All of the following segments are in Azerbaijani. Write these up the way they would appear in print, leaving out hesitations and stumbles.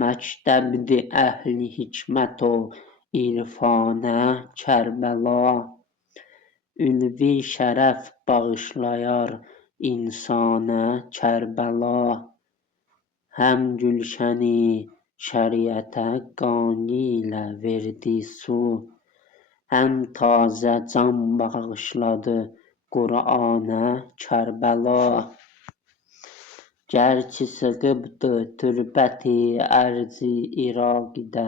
مکتبdi əhli hikmət o irfanə Kərbəla. Ülvi şərəf bağışlayar insana Kərbəla. Həm gülşəni şəriətə qani ilə verdi su, həm tazə can bağışladı Qur'ana Kərbəla. Gərçi sığıbdı türbəti ərzi İraqdə,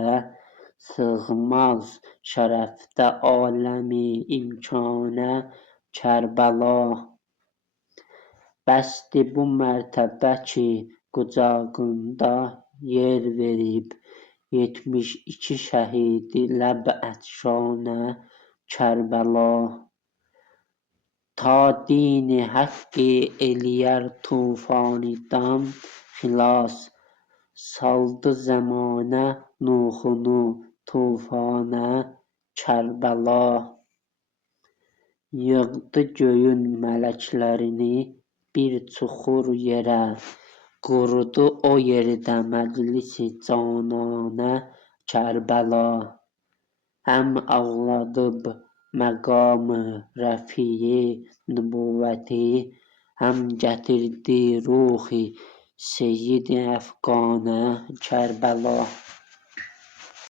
sığmaz şərəfdə aləmi imkanə Kərbəla. Bəsdir bu mərtəbə ki, qucağında yer verib, 72 şəhidi ləb əfşanə Kərbəla. Ta dini həqqi eləyər tufanıdan xilas, saldı zəmanə Nuhunu tufanə Kərbəla. Yığdı göyün mələklərini bir çuxur yerə, qurdu o yerdə məclisi cananə Kərbəla. Həm ağladıb məqamı rəfiyi nübüvvəti, həm gətirdi ruhi seyyidi əfqanə Kərbəla.